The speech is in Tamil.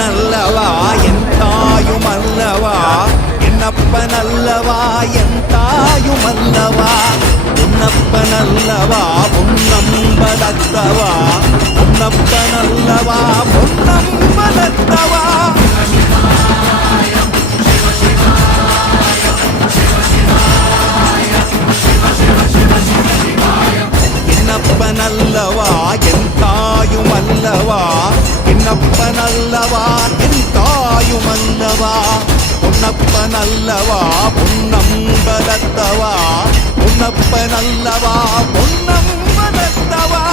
என்னப்பனல்லவா என் தாயுமல்லவா என்னப்பனல்லவா என் தாயுமல்லவா பொன்னப்பனல்லவா பொன்னம்பலத்தவா பொன்னப்பனல்லவா பொன்னம்பலத்தவா என்னப்பனல்லவா என் தாயுமல்லவா என்னப்பனல்லவா என் தாயுமல்லவா பொன்னப்பனல்லவா பொன்னம்பலத்தவா பொன்னப்பனல்லவா பொன்னம்பலத்தவா